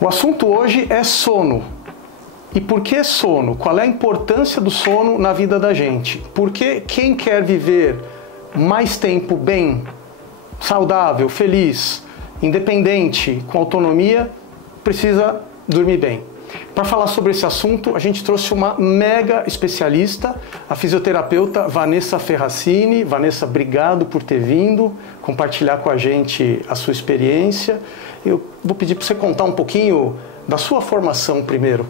O assunto hoje é sono. E por que sono? Qual é a importância do sono na vida da gente? Porque quem quer viver mais tempo bem, saudável, feliz, independente, com autonomia, precisa dormir bem. Para falar sobre esse assunto, a gente trouxe uma mega especialista, a fisioterapeuta Vanessa Ferracini. Vanessa, obrigado por ter vindo, compartilhar com a gente a sua experiência. Eu vou pedir para você contar um pouquinho da sua formação primeiro.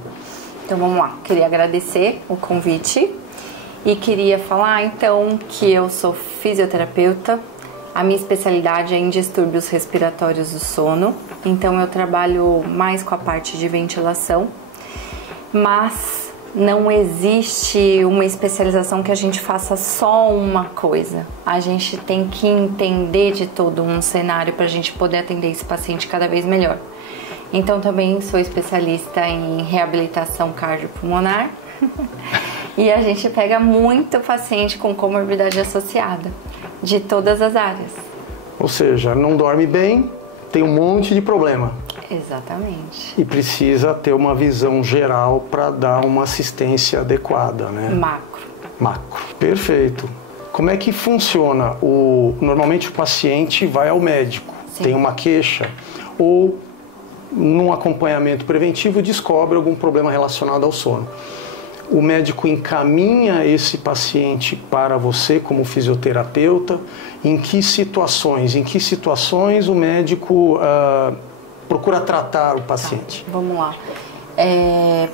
Então vamos lá, queria agradecer o convite e queria falar então que eu sou fisioterapeuta, a minha especialidade é em distúrbios respiratórios do sono, então eu trabalho mais com a parte de ventilação, mas não existe uma especialização que a gente faça só uma coisa, a gente tem que entender de todo um cenário para a gente poder atender esse paciente cada vez melhor. Então também sou especialista em reabilitação cardiopulmonar e a gente pega muito paciente com comorbidade associada, de todas as áreas. Ou seja, não dorme bem, tem um monte de problema. Exatamente. E precisa ter uma visão geral para dar uma assistência adequada, né? Macro. Perfeito. Como é que funciona? Normalmente o paciente vai ao médico, Sim. Tem uma queixa, ou num acompanhamento preventivo descobre algum problema relacionado ao sono. O médico encaminha esse paciente para você como fisioterapeuta. Em que situações o médico procura tratar o paciente? Tá, vamos lá.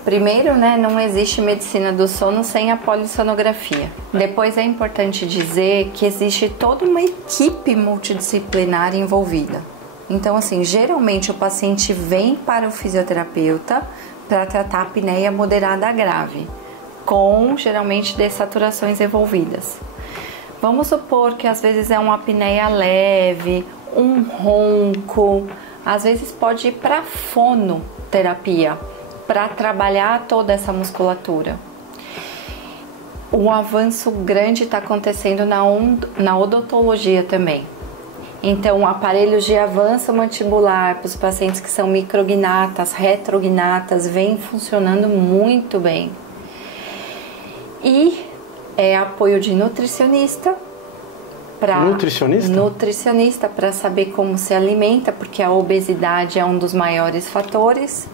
Primeiro, né, não existe medicina do sono sem a polissonografia. Depois é importante dizer que existe toda uma equipe multidisciplinar envolvida. Então, assim, geralmente o paciente vem para o fisioterapeuta para tratar a apneia moderada a grave, com geralmente dessaturações envolvidas. Vamos supor que às vezes é uma apneia leve, um ronco, às vezes pode ir para fonoterapia, para trabalhar toda essa musculatura. Um avanço grande está acontecendo na odontologia também. Então, aparelhos de avanço mandibular para os pacientes que são micrognatas, retrognatas, vem funcionando muito bem. E apoio de nutricionista para saber como se alimenta, porque a obesidade é um dos maiores fatores.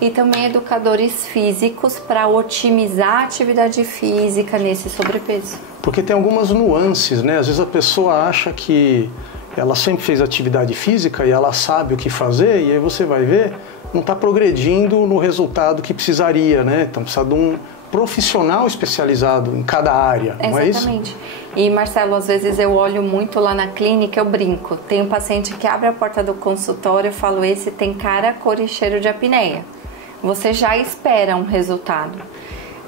E também educadores físicos para otimizar a atividade física nesse sobrepeso. Porque tem algumas nuances, né? Às vezes a pessoa acha que ela sempre fez atividade física e ela sabe o que fazer, e aí você vai ver, não está progredindo no resultado que precisaria, né? Então precisa de um profissional especializado em cada área, não é isso? Exatamente. E Marcelo, às vezes eu olho muito lá na clínica, eu brinco. Tem um paciente que abre a porta do consultório e falo, esse tem cara, cor e cheiro de apneia. Você já espera um resultado.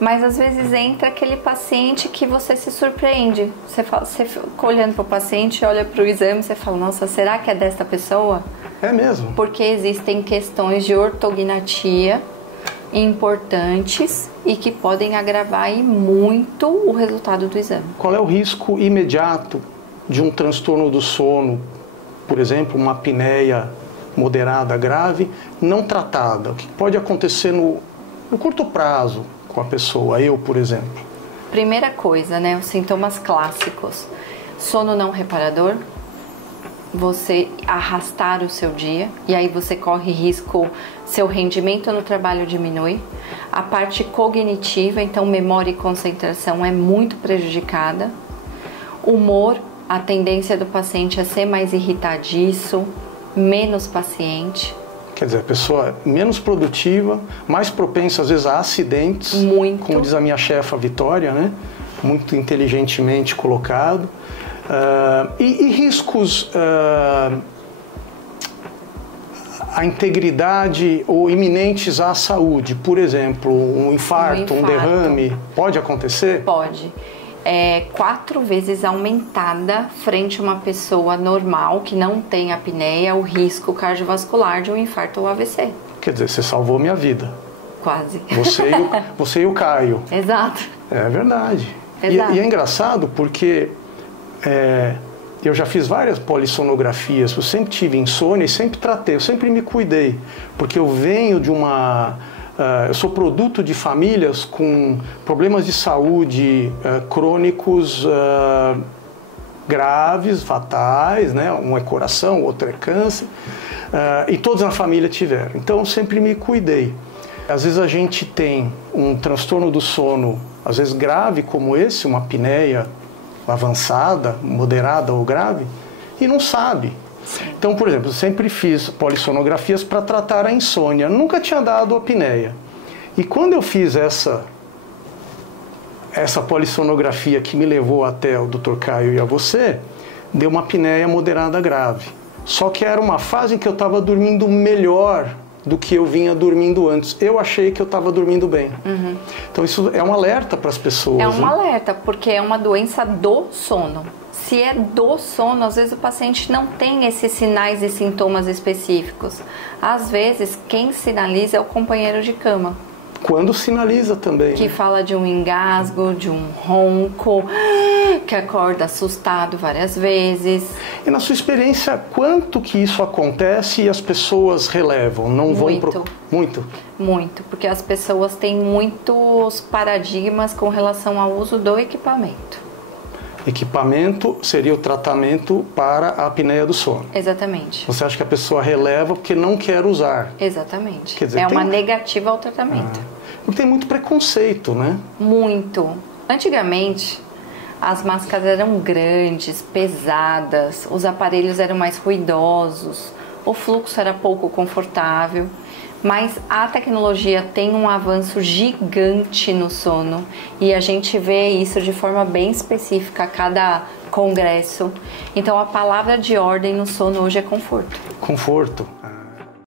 Mas às vezes entra aquele paciente que você se surpreende. Você fica olhando para o paciente, olha para o exame e você fala, nossa, será que é desta pessoa? É mesmo? Porque existem questões de ortognatia importantes e que podem agravar aí muito o resultado do exame. Qual é o risco imediato de um transtorno do sono, por exemplo, uma apneia moderada, grave, não tratada? O que pode acontecer no curto prazo com a pessoa, eu, por exemplo? Primeira coisa, né, os sintomas clássicos. Sono não reparador, você arrastar o seu dia, e aí você corre risco, seu rendimento no trabalho diminui. A parte cognitiva, então memória e concentração é muito prejudicada. Humor, a tendência do paciente é ser mais irritadiço, menos paciente. Quer dizer, a pessoa é menos produtiva, mais propensa às vezes a acidentes. Muito. Como diz a minha chefa Vitória, né? Muito inteligentemente colocado. E riscos à integridade ou iminentes à saúde? Por exemplo, um infarto, um derrame, pode acontecer? Pode. 4 vezes aumentada frente a uma pessoa normal que não tem apneia, o risco cardiovascular de um infarto ou AVC. Quer dizer, você salvou minha vida. Quase. Você e o Caio. Exato. É verdade. Exato. E é engraçado porque eu já fiz várias polissonografias, eu sempre tive insônia e sempre tratei, eu sempre me cuidei, porque eu venho de eu sou produto de famílias com problemas de saúde crônicos graves, fatais, né? Um é coração, outro é câncer, e todos na família tiveram. Então eu sempre me cuidei. Às vezes a gente tem um transtorno do sono, às vezes grave como esse, uma apneia avançada, moderada ou grave, e não sabe. Então, por exemplo, eu sempre fiz polissonografias para tratar a insônia, nunca tinha dado apneia. E quando eu fiz essa polissonografia que me levou até o Dr. Caio e a você, deu uma apneia moderada grave. Só que era uma fase em que eu estava dormindo melhor do que eu vinha dormindo antes. Eu achei que eu estava dormindo bem. Uhum. Então isso é um alerta para as pessoas. É um alerta, porque é uma doença do sono. Se é do sono, às vezes o paciente não tem esses sinais e sintomas específicos. Às vezes, quem sinaliza é o companheiro de cama. Quando sinaliza também. Que fala de um engasgo, de um ronco, que acorda assustado várias vezes. E na sua experiência, quanto que isso acontece e as pessoas relevam? Não vão Muito? Muito, porque as pessoas têm muitos paradigmas com relação ao uso do equipamento. Equipamento seria o tratamento para a apneia do sono. Exatamente. Você acha que a pessoa releva porque não quer usar. Exatamente. Quer dizer, é uma negativa ao tratamento. Porque tem muito preconceito, né? Muito. Antigamente, as máscaras eram grandes, pesadas, os aparelhos eram mais ruidosos, o fluxo era pouco confortável. Mas a tecnologia tem um avanço gigante no sono e a gente vê isso de forma bem específica a cada congresso. Então a palavra de ordem no sono hoje é conforto. Conforto.